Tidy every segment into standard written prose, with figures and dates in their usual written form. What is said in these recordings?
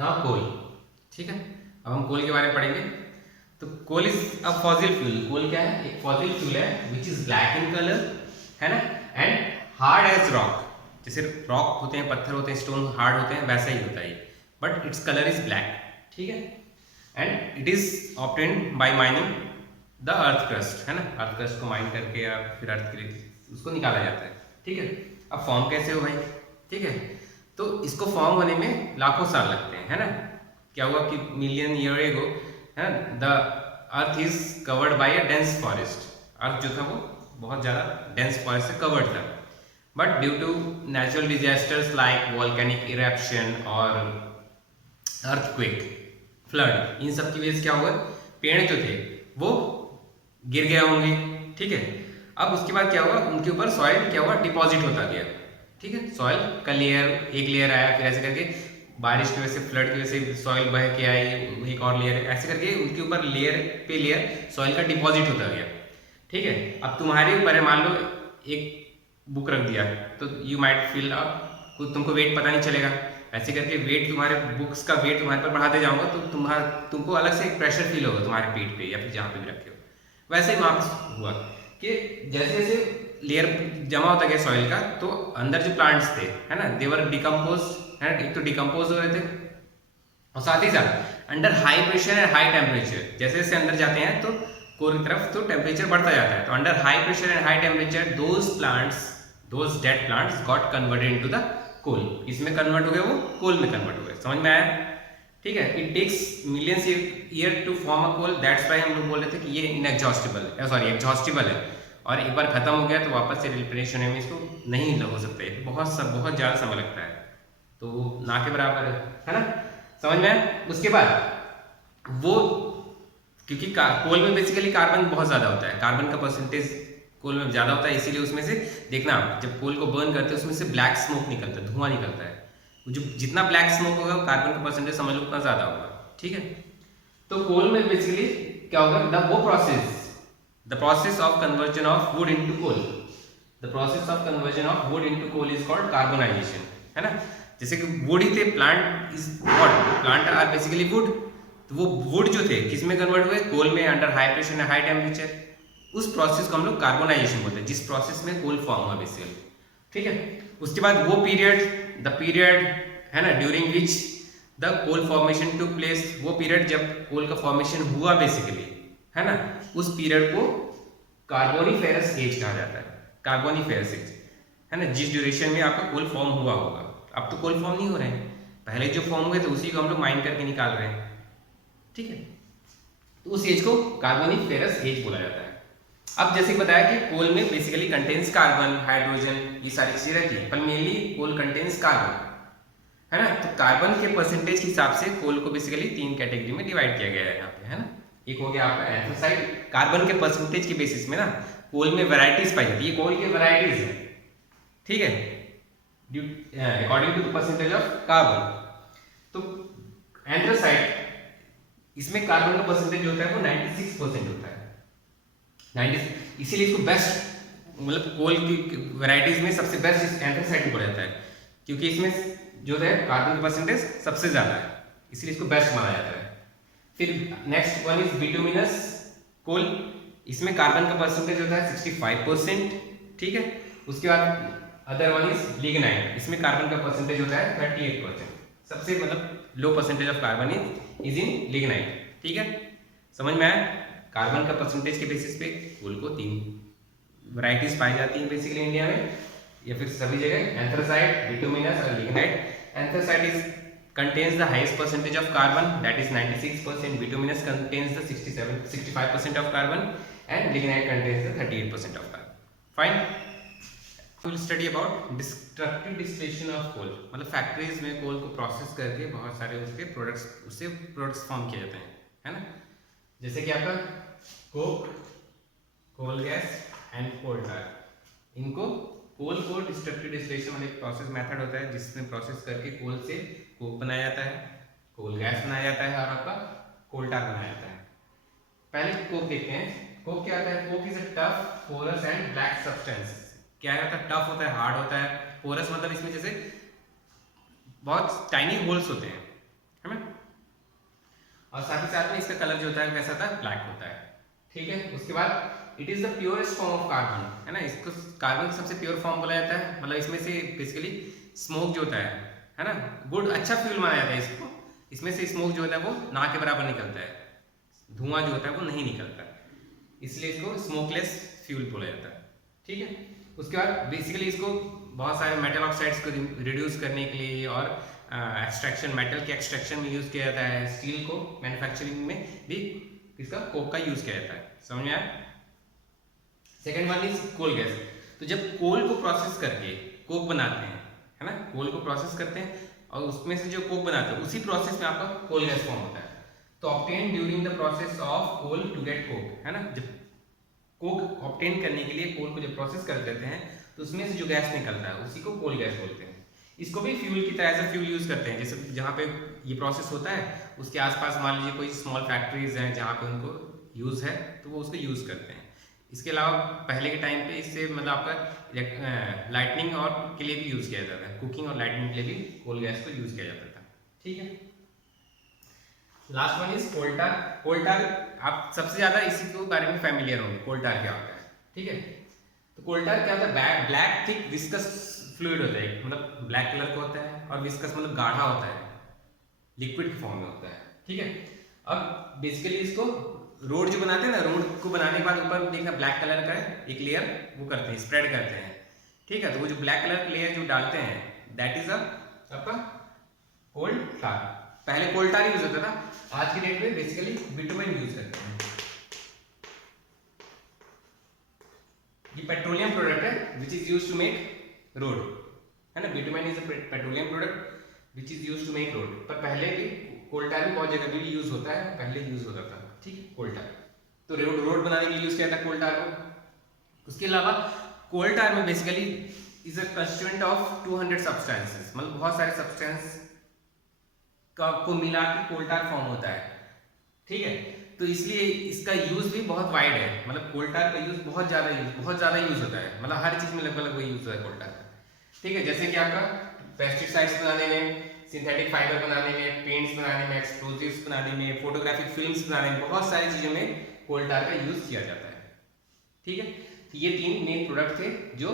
Now कोल। ठीक है, अब हम कोल के बारे में पढ़ेंगे। तो coal is a fossil fuel. Coal क्या है? एक फॉसिल फ्यूल है which is black in colour, है ना, एंड हार्ड एज रॉक। जैसे रॉक होते हैं, पत्थर होते हैं, स्टोन हार्ड होते हैं, वैसा ही होता है, but its colour is black. ठीक है, and it is obtained by mining the earth crust, है ना, अर्थ क्रस्ट को माइन करके या फिर अर्थ के उसको निकाला जाता है। ठीक है, अब फॉर्म कैसे हो भाई? ठीक है, तो इसको फॉर्म होने में लाखों साल लगते हैं, है ना। क्या हुआ कि मिलियन ईयर एगो, है, the earth is covered by a dense forest. Earth जो था वो बहुत ज़्यादा डेंस फॉरेस्ट से कवर्ड था, but due to natural disasters like volcanic eruption और अर्थक्वेक, फ्लड, इन सब की वजह से क्या हुआ, पेड़ जो थे वो गिर गए होंगे। ठीक है, अब उसके बाद क्या हुआ, उनके ऊपर सॉइल क्या हुआ, डिपॉजिट होता गया। ठीक है, सॉइल का लेयर, एक लेयर आया, फिर ऐसे करके बारिश की वजह से, फ्लड की वजह से सॉइल बह के आई, एक और लेयर, ऐसे करके उनके ऊपर लेयर पे लेयर सॉइल का डिपॉजिट होता गया। ठीक है, अब तुम्हारे ऊपर है, मान लो एक बुक रख दिया तो यू माइट फील अप, तुमको वेट पता नहीं चलेगा, ऐसे करके वेट, तुम्हारे बुक्स का वेट तुम्हारे पर बढ़ाते जाऊंगा तो तुमको अलग से एक प्रेशर फील होगा तुम्हारे पीठ पे या फिर जहाँ पे भी रखे हो। वैसे ही वहाँ पर हुआ कि जैसे जैसे लेयर जमा होता गया सॉइल का, तो अंदर जो प्लांट्स थे, है ना, देवर डिकम्पोज, है, एक तो डिकम्पोज हो रहे थे, और साथ ही साथ under high pressure and high temperature, जैसे जैसे अंदर जाते हैं तो कोर की तरफ तो टेम्परेचर बढ़ता जाता है, तो under high pressure and high temperature those dead plants got converted into the coal. इसमें कन्वर्ट हो गए, वो कोल में कन्वर्ट हो गए। समझ में आया? ठीक है, it takes millions year to form a coal, that's why हम लोग बोल रहे थे कि ये इनएग्जॉस्टिबल है, सॉरी एग्जॉस्टिबल है, और एक बार खत्म हो गया तो वापस से रिप्लेनिश होने में इसको नहीं हो सकता है, बहुत ज़्यादा समय लगता है, तो ना के बराबर है ना। समझ में आया? उसके बाद वो, क्योंकि कोल में बेसिकली कार्बन बहुत ज़्यादा होता है, कार्बन का परसेंटेज कोल में ज़्यादा होता है, इसीलिए उसमें से देखना, जब कोल को बर्न करते हैं उसमें से ब्लैक स्मोक निकलता है, धुआं निकलता है, जो जितना ब्लैक स्मोक होगा कार्बन का परसेंटेज समझ लो उतना ज़्यादा होगा। ठीक है, तो कोल में बेसिकली क्या होगा, the process of conversion of wood into coal, the process of conversion of wood into coal is called carbonisation, है ना। जैसे कि वुड ही थे, plant is what, plant are basically wood, तो वो वुड जो थे किस में कन्वर्ट हुए, कोल में, under high pressure and high temperature. उस प्रोसेस को हम लोग कार्बोनाइजेशन बोलते हैं, जिस प्रोसेस में कोल फॉर्म हुआ बेसिकली। ठीक है, उसके बाद वो पीरियड, द पीरियड, है ना, during which the coal formation to place, वो पीरियड जब कोल का फॉर्मेशन हुआ बेसिकली, है ना, उस पीरियड को कार्बोनिफेरस एज कहा जाता है। कार्बोनिफेरस एज, है ना, जिस ड्यूरेशन में आपका कोल फॉर्म हुआ होगा। अब तो कोल फॉर्म नहीं हो रहे हैं, पहले जो फॉर्म हुए थे उसी को हम लोग माइन करके निकाल रहे हैं। ठीक है, तो उस एज को कार्बोनिफेरस एज बोला जाता है। अब जैसे बताया कि कोल में बेसिकली कंटेन्स कार्बन, हाइड्रोजन, ये सारी चीजें रहती है, पर मेनली कोल कंटेन्स कार्बन, है ना। तो कार्बन के परसेंटेज के हिसाब से कोल को बेसिकली 3 कैटेगरी में डिवाइड किया गया है यहाँ पे, है ना। एक हो गया आपका एंथ्रासाइट, कार्बन के परसेंटेज के बेसिस में ना कोल में वैरायटीज पाई जाती है, ये कोल की वैरायटीज है। ठीक है, according to the percentage of carbon. तो एंथ्रासाइट, इसमें कार्बन का परसेंटेज जो होता है वो 96% होता है, 90, इसीलिए इसको बेस्ट, मतलब कोल की वैरायटीज में सबसे बेस्ट एंथ्रासाइट ही पड़ा जाता है, क्योंकि इसमें जो है कार्बन का परसेंटेज सबसे ज़्यादा है, इसलिए इसको बेस्ट माना जाता है। फिर नेक्स्ट वन इज बिटुमिनस कोल, इसमें कार्बन का परसेंटेज होता है 65%। ठीक है, उसके बाद अदर वन इज लिग्नाइट, इसमें कार्बन का परसेंटेज होता है 38%, सबसे मतलब low percentage of carbon is in lignite. ठीक है, समझ में आया? कार्बन का परसेंटेज के बेसिस पे कोल को 3 वैरायटीज पाई जाती हैं बेसिकली इंडिया में या फिर सभी जगह, एंथ्रासाइट, बिटुमिनस और lignite. Anthracite is contains the highest percentage of carbon, that is 96%, bituminous contains the 65% of carbon, and lignite contains the 38% of carbon. Fine, we will study about destructive distillation of coal, मतलब factories में कोल को process करके बहुत सारे उसके products, उससे products form किए जाते हैं, है ना। जैसे कि आपका coke, coal gas and coal tar, इनको कोल को डिस्ट्रक्टिव डिस्टिलेशन वाला एक प्रोसेस मेथड होता है जिसमें प्रोसेस करके कोल से कोक बनाया जाता है, कोल गैस बनाया जाता है और आपका कोल टार बनाया जाता है। पहले कोक देखते हैं। कोक क्या होता है? Coke is a tough, porous and black substance. क्या होता है? टफ होता है, हार्ड होता है। पोरस मतलब इसमें जैसे बहुत टाइनी होल्स होते हैं, है ना, और साथ ही साथ में इसका कलर जो होता है कैसा होता है, ब्लैक होता है। ठीक है, उसके बाद it is the purest form of carbon, है ना, इसको कार्बन सबसे प्योर फॉर्म बोला जाता है। मतलब इसमें से बेसिकली स्मोक जो होता है ना, गुड अच्छा फ्यूल माना जाता है इसको। इसमें से स्मोक जो होता है वो ना के बराबर निकलता है, धुआं जो होता है वो नहीं निकलता, इसलिए इसको स्मोकलेस फ्यूल बोला जाता है। ठीक है, उसके बाद बेसिकली इसको बहुत सारे मेटल ऑक्साइड्स को रिड्यूस करने के लिए और एक्सट्रैक्शन, मेटल के एक्सट्रैक्शन में यूज किया जाता है। स्टील को मैन्युफैक्चरिंग में भी इसका कोक का यूज किया जाता है। समझ में आया? Second one is coal gas. तो जब कोल को प्रोसेस करके कोक बनाते हैं, है ना, कोल को प्रोसेस करते हैं और उसमें से जो कोक बनाते हैं उसी प्रोसेस में आपका कोल गैस फॉर्म होता है। तो obtain during the process of coal to get coke, है ना, जब कोक ऑब्टेन करने के लिए कोल को जब प्रोसेस कर देते हैं तो उसमें से जो गैस निकलता है उसी को कोल गैस बोलते हैं। इसको भी फ्यूल की तरह एज अ फ्यूल यूज करते हैं। जैसे जहाँ पे ये प्रोसेस होता है उसके आसपास मान लीजिए कोई स्मॉल फैक्ट्रीज हैं जहाँ पे उनको यूज है तो वो उसको यूज करते हैं। इसके अलावा पहले के टाइम पे इससे मतलब आपका लाइटनिंग और के लिए भी यूज किया जाता है, कुकिंग और लाइटनिंग के लिए भी कोल गैस को यूज किया जाता था। ठीक है, लास्ट वन इज कोल टार। कोल टार आप सबसे ज्यादा इसी के बारे में फैमिलियर होंगे, कोल टार क्या होता है। ठीक है, तो कोल टार क्या होता है, ब्लैक थिक विस्कस फ्लूइड होता है, मतलब ब्लैक कलर का होता है और विस्कस मतलब गाढ़ा होता है, लिक्विड फॉर्म में होता है। ठीक है, अब बेसिकली इसको रोड जो बनाते हैं ना, रोड को बनाने के बाद ऊपर देखना ब्लैक कलर का है एक लेयर वो करते हैं, स्प्रेड करते हैं। ठीक है, तो वो जो ब्लैक कलर का लेयर जो डालते हैं दैट इज आपका कोल टार। पहले कोल टार यूज होता था, आज की डेट में बेसिकली बिटुमेन यूज करते हैं। ये पेट्रोलियम प्रोडक्ट है which is use to make road, है ना, bitumen is a petroleum product which is use to make road. पर पहले भी कोल टार भी बहुत जगह भी यूज होता है, पहले यूज होता था। ठीक है, कोल टार तो रोड बनाने के लिए यूज किया था कोल टार को। उसके अलावा कोल टार में basically is a constituent of 200 substances, मतलब बहुत सारे सब्सटेंस को मिला के कोल टार फॉर्म होता है। ठीक है, तो इसलिए इसका यूज भी बहुत वाइड है, मतलब कोल टार का यूज बहुत ज्यादा यूज होता है, मतलब हर चीज में लगभग वही यूज होता है कोल टार का। ठीक है, जैसे कि आपका पेस्टिसाइड्स बनाने में, सिंथेटिक फाइबर बनाने में, पेंट्स बनाने में, एक्सप्लोजिव्स बनाने में, फोटोग्राफिक फिल्म्स बनाने में, बहुत सारी चीजों में कोल टार का यूज किया जाता है। ठीक है, तो ये तीन मेन प्रोडक्ट थे जो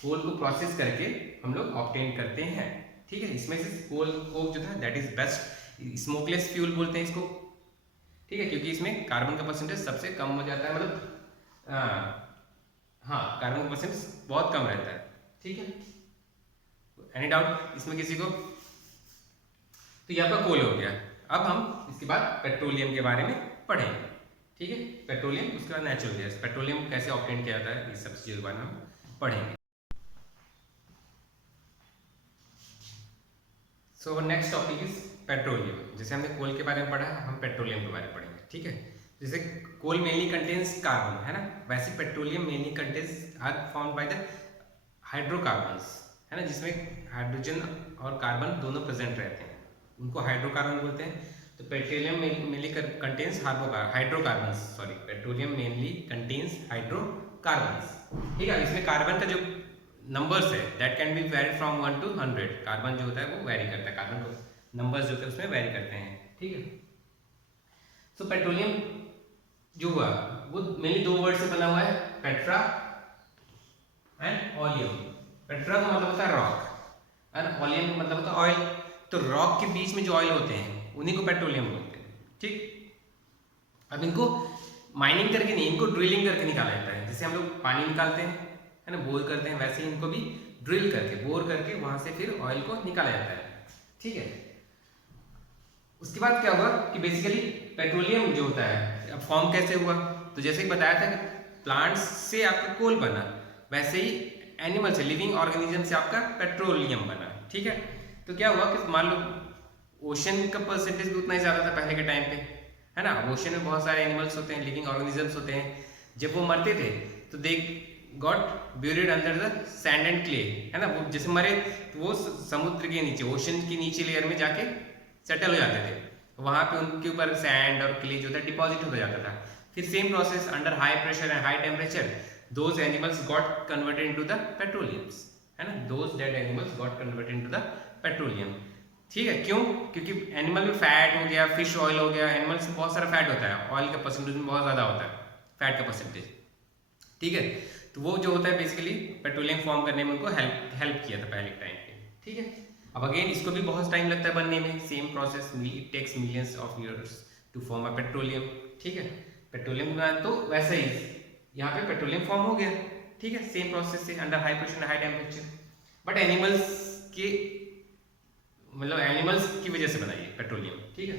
कोल को प्रोसेस करके हम लोग ऑब्टेन करते हैं। ठीक है, इसमें से कोल कोक जो था that is best smokeless fuel बोलते हैं इसको। ठीक है, क्योंकि इसमें कार्बन का परसेंटेज सबसे कम हो जाता है, मतलब हाँ कार्बन का परसेंटेज बहुत कम रहता है। ठीक है, एनी डाउट इसमें किसी को? तो ये आपका कोल हो गया। अब हम इसके बाद पेट्रोलियम के बारे में पढ़ेंगे। ठीक है, पेट्रोलियम, उसके बाद नेचुरल गैस, पेट्रोलियम कैसे ऑब्टेन किया जाता है, ये सब चीजों के बारे में हम पढ़ेंगे। So next topic is petroleum. जैसे हमने कोल के बारे में पढ़ा, हम पेट्रोलियम के बारे में पढ़ेंगे। ठीक है, जैसे कोल मेनली कंटेन्स कार्बन, है ना, वैसे petroleum mainly contains are found by the hydrocarbons, है ना, जिसमें हाइड्रोजन और कार्बन दोनों प्रेजेंट रहते हैं, उनको हाइड्रोकार्बन बोलते हैं। तो petroleum mainly contains hydrocarbons, sorry, petroleum mainly contains hydrocarbons. ठीक है, इसमें कार्बन का जो नंबर्स है that can be very from 1 to 100, carbon जो होता है वो वेरी करता है, कार्बन को नंबर्स जो होते हैं उसमें वेरी करते हैं। ठीक है, सो पेट्रोलियम जो हुआ वो मेनली दो वर्ड से बना हुआ है, पेट्रा एंड ऑलियम। पेट्रा का मतलब होता है रॉक एंड ऑलियम का मतलब होता है ऑयल। तो रॉक के बीच में जो ऑयल होते हैं उन्हीं को पेट्रोलियम बोलते हैं। ठीक, अब इनको माइनिंग करके नहीं, इनको ड्रिलिंग करके निकाला जाता है। जैसे हम लोग पानी निकालते हैं, है ना, बोर करते हैं, वैसे ही इनको भी ड्रिल करके, बोर करके वहां से फिर ऑयल को निकाला जाता है। ठीक है, उसके बाद क्या हुआ कि बेसिकली पेट्रोलियम जो होता है अब फॉर्म कैसे हुआ, तो जैसे ही बताया था कि प्लांट्स से आपका कोल बना, वैसे ही एनिमल से, लिविंग ऑर्गेनिज्म से आपका पेट्रोलियम बना। ठीक है, तो क्या हुआ कि मान लो ओशन का परसेंटेज भी उतना ही ज्यादा था पहले के टाइम पे, है ना, ओशन में बहुत सारे एनिमल्स होते हैं, लिविंग ऑर्गेनिजम्स होते हैं। जब वो मरते थे तो they got buried under the sand and clay, है ना, वो जैसे मरे तो वो समुद्र के नीचे, ओशन के नीचे लेयर में जाके सेटल हो जाते थे, वहां पे उनके ऊपर सैंड और क्ले जो था डिपॉजिट हो जाता था। फिर same process under high pressure and high temperature those animals got converted into the petroleums, है ना, those dead animals got converted into the petroleum. ठीक है, क्यों? क्योंकि एनिमल में फैट हो गया, फिश ऑयल हो गया, एनिमल से बहुत सारा फैट होता है, ऑयल का परसेंटेज में बहुत ज़्यादा होता है, फैट का परसेंटेज। ठीक है, तो वो जो होता है बेसिकली पेट्रोलियम फॉर्म करने में उनको हेल्प किया था पहले टाइम पे। ठीक है, अब अगेन इसको भी बहुत टाइम लगता है बनने में, same process, it takes millions of years to form a petroleum. ठीक है, पेट्रोलियम बनाना तो वैसे ही यहाँ पे पेट्रोलियम फॉर्म हो गया। ठीक है, सेम प्रोसेस से under high pressure high temperature, but animals के मतलब एनिमल्स की वजह से बनाई है पेट्रोलियम। ठीक है,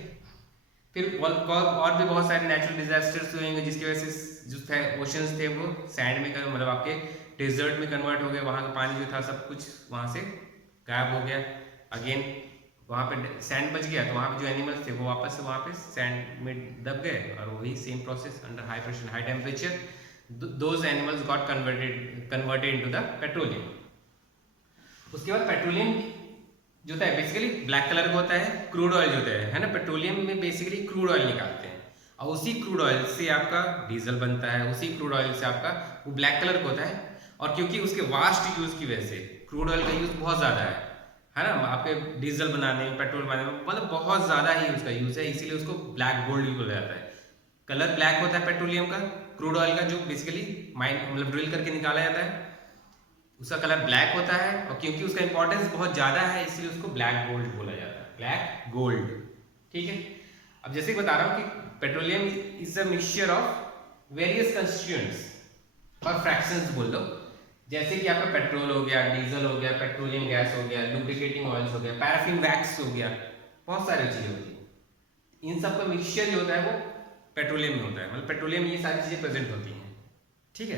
फिर और भी बहुत सारे नेचुरल डिजास्टर्स हुए हैं जिसकी वजह से जो थे ओशंस थे वो सैंड में मतलब आपके डेजर्ट में कन्वर्ट हो गए, वहाँ का पानी जो था सब कुछ वहाँ से गायब हो गया। अगेन वहाँ पे सैंड बच गया, तो वहाँ पे जो एनिमल्स थे वो वापस से वहाँ पे सैंड में दब गए, और वही same process under high pressure high temperature those animals got converted into the petroleum. उसके बाद पेट्रोलियम जो होता है बेसिकली ब्लैक कलर का होता है, क्रूड ऑयल जो होता है ना, पेट्रोलियम में बेसिकली क्रूड ऑयल निकालते हैं, और उसी क्रूड ऑयल से आपका डीजल बनता है, उसी क्रूड ऑयल से आपका वो ब्लैक कलर का होता है। और क्योंकि उसके वास्ट यूज की वजह से क्रूड ऑयल का यूज बहुत ज़्यादा है ना, आपके डीजल बनाने में, पेट्रोल बनाने में, मतलब बहुत ज़्यादा ही उसका यूज है, इसीलिए उसको ब्लैक गोल्ड भी बोला जाता है। कलर ब्लैक होता है पेट्रोलियम का, क्रूड ऑयल का जो बेसिकली माइन मतलब ड्रिल करके निकाला जाता है, उसका कलर ब्लैक होता है, और क्योंकि उसका इंपॉर्टेंस बहुत ज़्यादा है इसलिए उसको ब्लैक गोल्ड बोला जाता है, ब्लैक गोल्ड। ठीक है, अब जैसे कि बता रहा हूँ कि petroleum is a mixture of various constituents और फ्रैक्शंस बोल दो, जैसे कि आपका पेट्रोल हो गया, डीजल हो गया, पेट्रोलियम गैस हो गया, लुब्रिकेटिंग ऑयल्स हो गया, पैराफिन वैक्स हो गया, बहुत सारी चीज़ें होती हैं। इन सब का मिक्सचर जो होता है वो पेट्रोलियम में होता है, मतलब पेट्रोलियम में ये सारी चीज़ें प्रेजेंट होती हैं। ठीक है,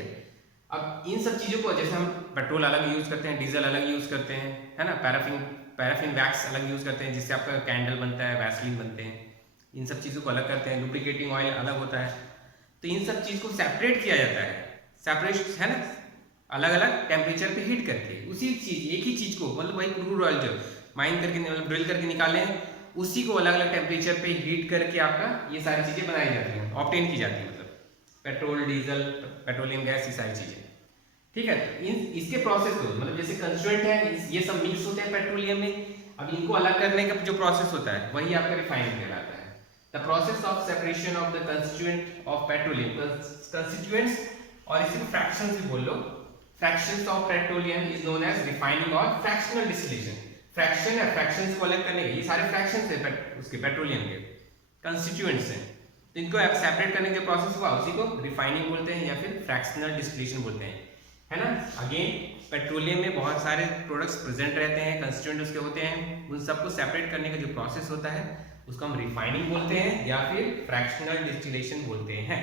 अब इन सब चीज़ों को जैसे हम पेट्रोल अलग यूज़ करते हैं, डीजल अलग यूज़ करते हैं, है ना, पैराफिन वैक्स अलग यूज़ करते हैं जिससे आपका कैंडल बनता है, वैसलीन बनते हैं, इन सब चीज़ों को अलग करते हैं, लुब्रिकेटिंग ऑयल अलग होता है। तो इन सब चीज़ को सेपरेट किया जाता है, सेपरेट है ना, अलग अलग टेम्परेचर पे हीट करके उसी चीज़ एक ही चीज़ को, मतलब वही क्रूड ऑयल जो माइन करके मतलब ड्रिल करके निकाले हैं, उसी को अलग अलग टेम्परेचर पे हीट करके आपका ये सारी चीज़ें बनाई जाती हैं, ऑब्टेन की जाती है, मतलब पेट्रोल, डीजल, पेट्रोलियम गैस, ये सारी चीज़ें। ठीक है, इन इसके प्रोसेस को मतलब जैसे कंस्टिट्यूएंट है ये सब मिक्स होते हैं पेट्रोलियम में, अब इनको अलग करने का जो प्रोसेस होता है वही आपका रिफाइनिंग कहलाता है। The process of separation of the constituent of petroleum, constituents और इसी फ्रैक्शंस भी बोल लो, fractions of petroleum is known as refining और फ्रैक्शनल डिस्टिलेशन। फ्रैक्शन है, फ्रैक्शंस को अलग करने के, ये सारे फ्रैक्शंस है उसके पेट्रोलियम के कंस्टिट्यूएंट्स हैं, तो इनको सेपरेट करने का प्रोसेस हुआ उसी को रिफाइनिंग बोलते हैं या फिर फ्रैक्शनल डिस्टिलेशन बोलते हैं, है ना। अगेन पेट्रोलियम में बहुत सारे प्रोडक्ट्स प्रेजेंट रहते हैं, कंस्टिट्यूएंट उसके होते हैं, उन सबको सेपरेट करने का जो प्रोसेस होता है उसको हम रिफाइनिंग बोलते हैं या फिर फ्रैक्शनल डिस्टिलेशन बोलते हैं।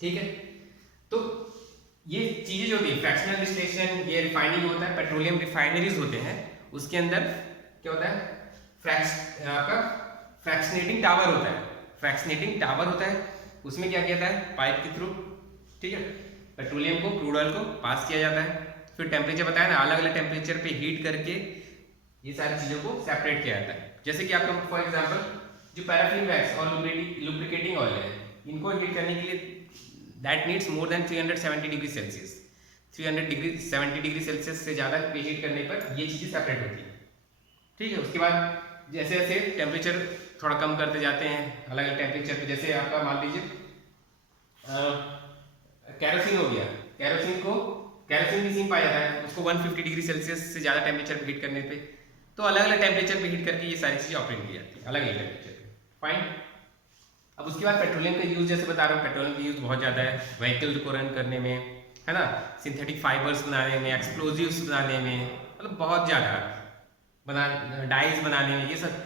ठीक है, तो ये चीजें जो होती है फ्रैक्शनल डिस्टिलेशन, ये रिफाइनिंग होता है, पेट्रोलियम रिफाइनरीज होते हैं, उसके अंदर क्या होता है, आपका फ्रैक्शनेटिंग टावर होता है, फ्रैक्शनेटिंग टावर होता है, उसमें क्या किया जाता है पाइप के थ्रू, ठीक है, पेट्रोलियम को, क्रूड ऑयल को पास किया जाता है, फिर टेम्परेचर बताया ना, अलग अलग टेम्परेचर पे हीट करके ये सारी चीज़ों को सेपरेट किया जाता है। जैसे कि आपका फॉर एग्जांपल जो पैराफिन वैक्स और लुब्रिकेटिंग ऑयल है, इनको हीट करने के लिए that needs more than 370 degree Celsius, 370 degree Celsius से ज़्यादा पे हीट करने पर ये चीज़ें सेपरेट होती है। ठीक है, उसके बाद जैसे जैसे टेम्परेचर थोड़ा कम करते जाते हैं अलग अलग टेम्परेचर पे, जैसे आपका मान लीजिए कैरोसिन हो गया, कैरोसिन भी सीन पाया जाता है, उसको 150 डिग्री सेल्सियस से ज़्यादा टेम्परेचर पे हीट करने पे, तो अलग अलग टेम्परेचर पे हीट करके ये सारी चीज़ें ऑपरेट की जाती है अलग अलग टेम्परेचर पे। फाइन, अब उसके बाद पेट्रोलियम का यूज़ जैसे बता रहा हूँ, पेट्रोलियम का यूज़ बहुत ज़्यादा है व्हीकल को रन करने में, है ना, सिंथेटिक फाइबर्स बनाने में, एक्सप्लोजिव्स बनाने में, मतलब बहुत ज़्यादा डाइज बनाने में, ये सब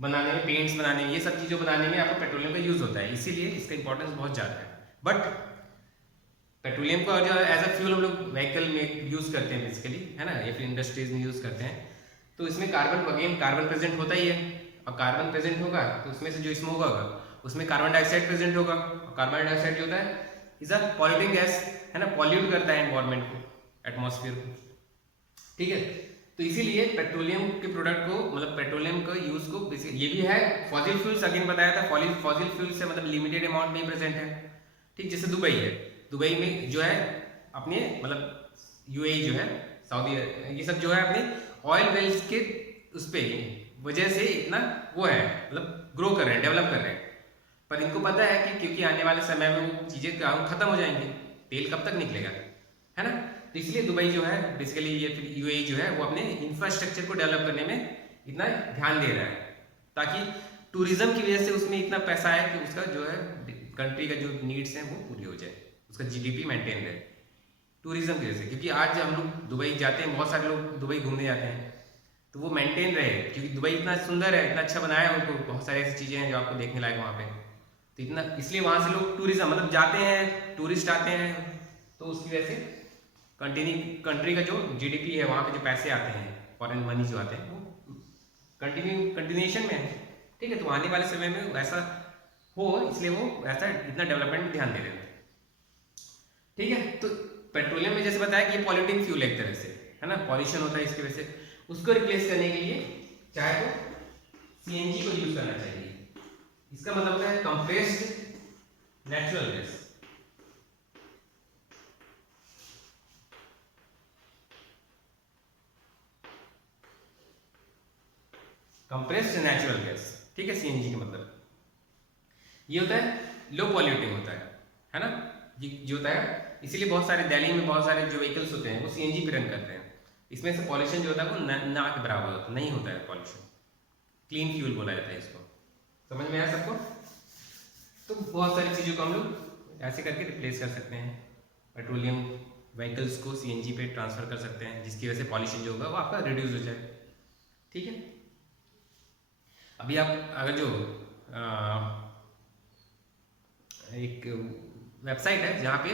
बनाने में, पेंट्स बनाने में, ये सब चीज़ों बनाने में आपको पेट्रोलियम का यूज़ होता है, इसीलिए इसका इंपॉर्टेंस बहुत ज़्यादा है। बट पेट्रोलियम को जो एज अ फ्यूल हम लोग व्हीकल में यूज़ करते हैं बेसिकली, है ना, या फिर इंडस्ट्रीज में यूज़ करते हैं, तो इसमें कार्बन प्रेजेंट होता ही है, और कार्बन प्रेजेंट होगा तो उसमें से जो स्मोक होगा उसमें कार्बन डाइऑक्साइड प्रेजेंट होगा, और कार्बन डाइऑक्साइड जो होता है इज अ पॉल्यूटिंग गैस, है ना, पॉल्यूट करता है एनवायरमेंट को, एटमॉस्फेयर को। ठीक है, तो इसीलिए पेट्रोलियम के प्रोडक्ट को मतलब पेट्रोलियम का यूज़ को ये भी है, फॉसिल फ्यूल्स अगेन बताया था, फॉसिल फ्यूल्स से मतलब लिमिटेड अमाउंट में ही प्रेजेंट है। ठीक, जैसे दुबई है, दुबई में जो है अपने मतलब यूएई जो है, सऊदी, ये सब जो है अपने ऑयल वेल्स के उस पर वजह से इतना वो है, मतलब ग्रो कर रहे हैं, डेवलप कर रहे हैं। पर इनको पता है कि क्योंकि आने वाले समय में वो चीज़ें खत्म हो जाएंगी, तेल कब तक निकलेगा, है ना। तो इसलिए दुबई जो है बेसिकली, ये फिर यूएई जो है वो अपने इंफ्रास्ट्रक्चर को डेवलप करने में इतना ध्यान दे रहा है, ताकि टूरिज्म की वजह से उसमें इतना पैसा है कि उसका जो है कंट्री का जो नीड्स हैं वो पूरी हो जाए, उसका जीडीपी मेंटेन रहे टूरिज्म की वजह से। क्योंकि आज हम लोग दुबई जाते हैं, बहुत सारे लोग दुबई घूमने जाते हैं, तो वो मेंटेन रहे, क्योंकि दुबई इतना सुंदर है, इतना अच्छा बनाया है, उनको बहुत सारी ऐसी चीज़ें हैं जो आपको देखने लायक वहाँ पे। तो इतना इसलिए वहाँ से लोग टूरिज्म मतलब जाते हैं, टूरिस्ट आते हैं, तो उसकी वजह से कंट्री का जो जीडीपी है, वहाँ पे जो पैसे आते हैं, फॉरेन मनी जो आते हैं, वो कंटिन्यूएशन में है। ठीक है, तो आने वाले समय में ऐसा हो, इसलिए वो ऐसा इतना डेवलपमेंट में ध्यान दे रहे हैं। ठीक है, तो पेट्रोलियम में जैसे बताया कि ये पॉल्यूटिंग फ्यूल एक तरह से, है ना, पॉल्यूशन होता है इसकी वजह से। उसको रिप्लेस करने के लिए चाहे तो सीएनजी को यूज करना चाहिए। इसका मतलब है compressed natural gas. Compressed natural gas, ठीक है, सीएनजी का मतलब ये होता है लो पॉल्यूटिंग होता है ना, ये जो होता है। इसीलिए बहुत सारे दिल्ली में बहुत सारे जो व्हीकल्स होते हैं वो सीएनजी पे रन करते हैं। इसमें से पॉल्यूशन जो होता है वो ना के बराबर होता नहीं होता है पॉल्यूशन, क्लीन फ्यूल बोला जाता है इसको। समझ में आया सबको? तो बहुत सारी चीज़ों को हम लोग ऐसे करके रिप्लेस कर सकते हैं, पेट्रोलियम व्हीकल्स को सीएनजी पे ट्रांसफर कर सकते हैं, जिसकी वजह से पॉल्यूशन जो होगा वो आपका रिड्यूस हो जाए। ठीक है, अभी आप अगर जो एक वेबसाइट है जहाँ पे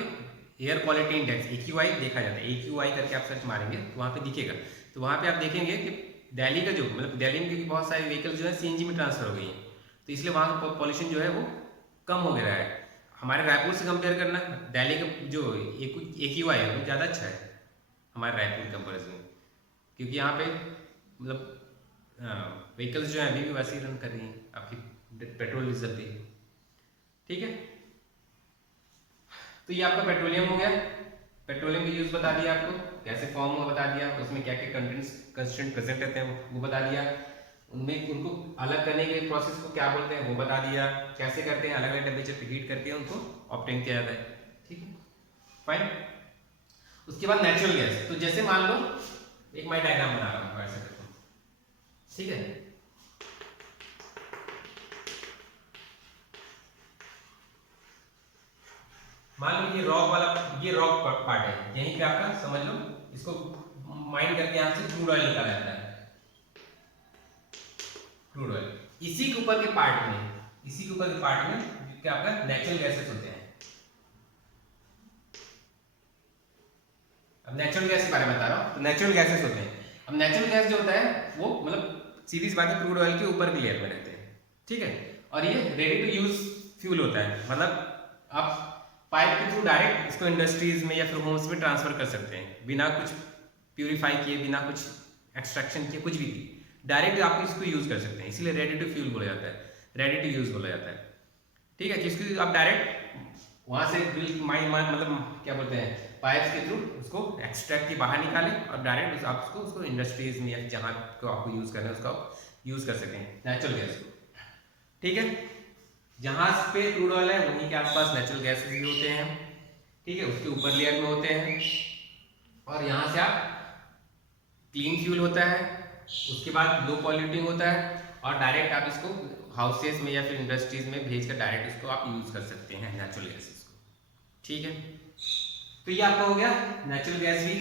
एयर क्वालिटी इंडेक्स AQI देखा जाता है, AQI करके आप सर्च मारेंगे तो वहाँ पे दिखेगा। तो वहाँ पे आप देखेंगे कि दिल्ली का जो मतलब दिल्ली में क्योंकि बहुत सारे व्हीकल जो है सीएनजी में ट्रांसफर हो गई हैं, तो इसलिए वहाँ का पॉल्यूशन जो है वो कम हो गया है। हमारे रायपुर से कंपेयर करना, दिल्ली का जो AQI है वो ज़्यादा अच्छा है हमारे रायपुर कंपेरिजन में, क्योंकि यहाँ पे मतलब व्हीकल्स जो है अभी भी वैसे ही रन कर रही हैं आपकी पेट्रोल डीजल पे। ठीक है, तो ये आपका पेट्रोलियम हो गया। पेट्रोलियम का यूज बता दिया आपको, कैसे फॉर्म हुआ बता दिया, उसमें क्या क्या कंस्टेंट प्रेजेंट रहते हैं वो बता दिया, उनमें उनको अलग करने के प्रोसेस को क्या बोलते हैं वो बता दिया, कैसे करते हैं, अलग अलग टेम्परेचर पे हीट करके उनको ऑब्टेन किया जाता है। ठीक है, फाइन। उसके बाद नेचुरल गैस, तो जैसे मान लो एक मैं डायग्राम बना रहा हूँ ऐसे करके, ठीक है, मान लो ये रॉक वाला, ये रॉक पार्ट है, यहीं पे आपका समझ लो, इसको माइन करके यहां से क्रूड ऑयल निकाला जाता है, क्रूड ऑयल। इसी के ऊपर के पार्ट में, इसी के ऊपर के पार्ट में क्या आपका नेचुरल गैसेस होते हैं। अब नेचुरल गैस के बारे में बता रहा हूं, तो नेचुरल गैसेस होते हैं। अब नेचुरल गैस जो होता है वो मतलब सीधी सी बात है, क्रूड ऑयल के ऊपर की लेयर में रहते हैं। ठीक है, और ये रेडी टू यूज फ्यूल होता है, मतलब आप पाइप के थ्रू डायरेक्ट इसको इंडस्ट्रीज में या फिर होम्स में ट्रांसफर कर सकते हैं, बिना कुछ प्यूरिफाई किए, बिना कुछ एक्सट्रैक्शन किए, कुछ भी डायरेक्ट आप इसको यूज कर सकते हैं। इसीलिए रेडी टू फ्यूल बोला जाता है, रेडी टू यूज बोला जाता है। ठीक है, जिसको आप डायरेक्ट वहां से मतलब क्या बोलते हैं, पाइप्स के थ्रू उसको एक्सट्रैक्ट के बाहर निकालें और डायरेक्ट आप उसको इंडस्ट्रीज में या जहाँ को आपको यूज करना है उसको आप यूज कर सकें नेचुरल गैस को। ठीक है, जहां पे क्रूड ऑयल है वहीं के आसपास नेचुरल गैसेस भी होते हैं। ठीक है, उसके ऊपर लेयर में होते हैं, और यहाँ से आप क्लीन फ्यूल होता है, उसके बाद लो पॉल्यूटिंग होता है, और डायरेक्ट आप इसको हाउसेस में या फिर इंडस्ट्रीज में भेजकर डायरेक्ट इसको आप यूज कर सकते हैं नेचुरल गैसेस को। ठीक है, तो ये आपका हो गया नेचुरल गैस भी